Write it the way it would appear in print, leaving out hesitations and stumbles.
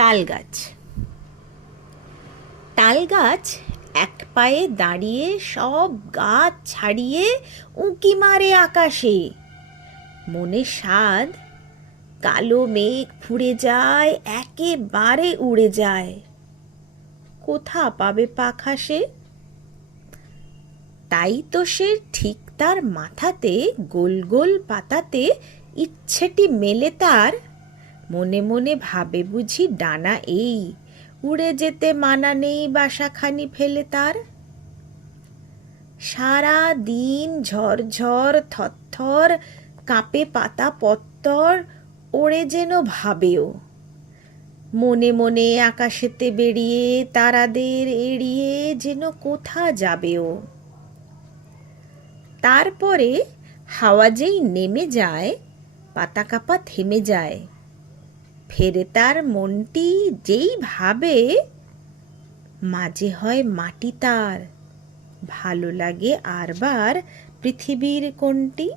তাল গাছ। তাল গাছ এক পায়ে দাঁড়িয়ে সব গাছ ছাড়িয়ে উঁকি মারে আকাশে। মনে সাধ, কালো মেঘ ফুঁড়ে যায়, একেবারে উড়ে যায়। কোথা পাবে পাখা সে? তাই তো সে ঠিক তার মাথাতে গোল গোল পাতাতে ইচ্ছেটি মেলে তার। মনে মনে ভাবে বুঝি ডানা এই, উড়ে যেতে মানা নেই বাসাখানি ফেলে তার। সারা দিন ঝরঝর থরথর কাঁপে পাতা পত্তর, ওড়ে যেন ভাবেও। মনে মনে আকাশেতে বেরিয়ে তারাদের এড়িয়ে যেন কোথা যাবেও। তারপরে হাওয়া যেই নেমে যায়, পাতা কাঁপা থেমে যায়। ফেরে তার মনটি যেই ভাবে, মাঝে হয় মাটি তার, ভালো লাগে আরবার পৃথিবীর কোনটি।